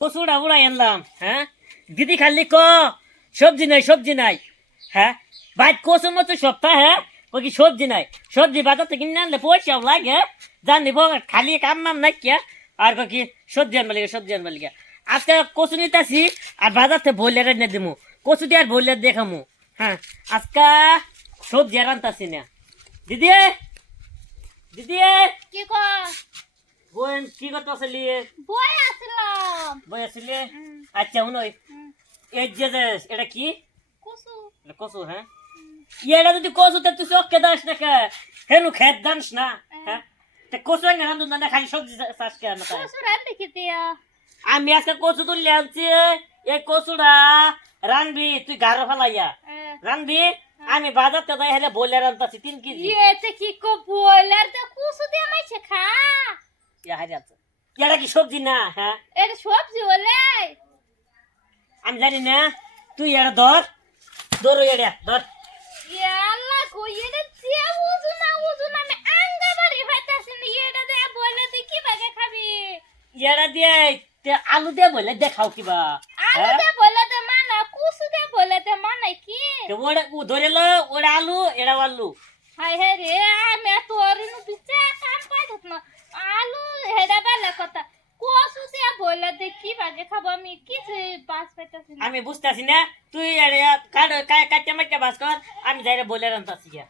কচুটা উড়াই আনলাম। হ্যাঁ দিদি খালি ক সবজি নাই সবজি নাই। হ্যাঁ ভাই কচু মতো সপ্তাহ। হ্যাঁ ও কি সবজি নাই সবজি বাজার থেকে কিনে আনলে পয়সাও লাগে জানি খালি কাম নাম নাই কে আর কি সবজি আনবার লিগে সবজি আনবার লিগে আজকে কচু নিতেছি আর বাজার থেকে বইলে এনে দিমু কচু দিয়ে আর বইলে দেখামু। হ্যাঁ আজকে সবজি আর আনতাছি না। দিদি দিদি কি কর বোন কি করতে আসলি? বই আসলাম বই আসলি? আচ্ছা শুনই এই যে এটা কি কুসু এটা কচু? হ্যাঁ এটা যদি কচু তে তুই চক্কে দাস না কে হেনু খেত দাস না। হ্যাঁ তে কচু এনে রান্ধু না খালি সবজি চাষ কে না তাই কুসু রান্দি কি দিয়া আমি আজকে কচু তুললে আনছি এই কচুটা রানবি তুই গারো ফেলাইয়া রানবি আমি বাজার তে যাই হেলে বলে রান্তাছি 3 কেজি। এতে কি কো বয়লার তো কুসু দিয়ে মাইছে খা ইয়া হারি আছে এটা কি সবজি না? হ্যাঁ এটা সবজি বলে আমি জানি না তুই এটা ধর ধর এটা ধর। আল্লাহ কো এটা যে উজু না আমি আঙ্গা বাড়ি ফাইতাছি না এটা দে বলে তুই কি ভাগে খাবি এটা দিয়ে আলু দিয়ে বলে দেখাও কিবা। আলু দে বলে দে মানা কুসু দে বলে দে মানা কি ওটা ধরে লো ওটা আলু এটা আলু। হাই হে রে আমি তোর নু বিচা কাম পাইছত না আলু হেডা বেলা কথা কুসু দে বলে দে কি ভাগে খাবো আমি কিছু বাস পাইতাছি না আমি বুঝতেছি না তুই কাটে মাইতে বাস কর আমি যাই বলে রান্তাছি গিয়া।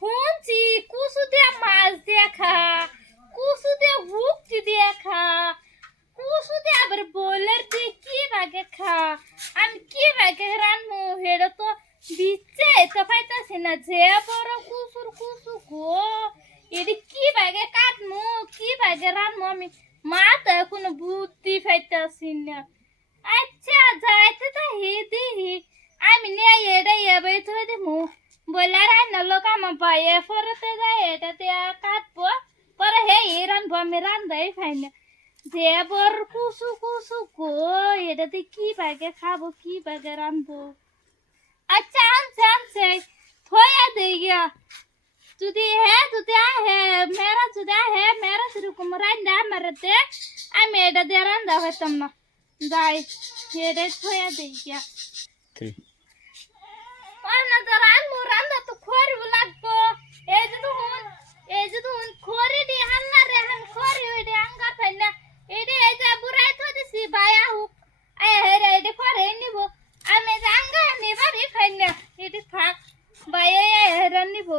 হুঁচি কুসু দে মাছ দিয়ে খা কুসু দে হুকটি দিয়ে খা কুসু দে আবার বলার দিয়ে কি ভাগে খা আমি কি ভাগে রানমু হেডা তো বিচে তো পাইতাছি না যে বড় কুসুর কুসু গো এডি কি ভাগে কাটমু কি ভাগে রানমু আমি মা তো এখন বুদ্ধি পাইতাছি না। আচ্ছা যাইতে তো হিদি আমি নিয়ে এডা এবাই তো দিমু বলে রান্না লোক আমার বাইয়ে ফরতে যায় এটাতে কাটবো পরে হে রানবো আমি রান্দাই খাই না যে বর কুসু কুসু গো এটাতে কি ভাগে খাবো কি ভাগে রানবো। আচ্ছা আনছে থয়া দে গিয়া যদি আহে মেরা সেরকম রান্দা মেরে দে আমি এটা দিয়ে রান্দা হইতাম না যাই এটা থয়া দে গিয়া না যারা রান্দা তো খড়ি লাগবো এই যে তুন খড়ি দি হান্না রে হান খড়ি হইডে আঙ্গা ফাইনা এডে এই যে বুড়াই তো দিছি বায়া হুক আয় হে রে এডে খড়ি নিব আমি যে আঙ্গা নিবারি ফাইনা এডে থাক বায়া হে রে নিব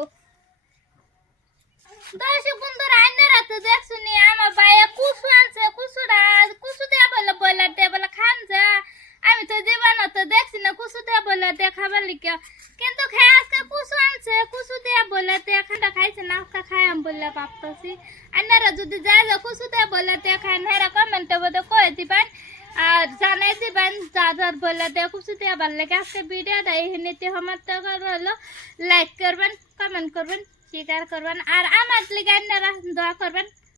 দশ বন্ধুরা আইনা রাতে দেখছুনি আমার বায়া কুসু আনছে কুসু দিয়ে বলে দে বলে খান যা আমি তো জীবন তো দেখছি না কুসু দিয়ে বলে দে খাবার লিখে কিন্তু খেয়ে আজকে কুসু আনছে কুসু দিয়ে বলে দে খানটা খাইছে না খাই আমি বললে ভাবতেছি আইনারা যদি যায় কুসু দিয়ে বলে দে খাই না কমেন্টে বোধ কয়ে দিবেন আর জানাই দিবেন যার বলে দে কুসু দিয়ে ভালো লাগে আজকে ভিডিওটা এই নিতে সমাপ্ত হলো লাইক করবেন কমেন্ট করবেন শেয়ার করবেন আর আমার লিগে আইনারা দোয়া করবেন।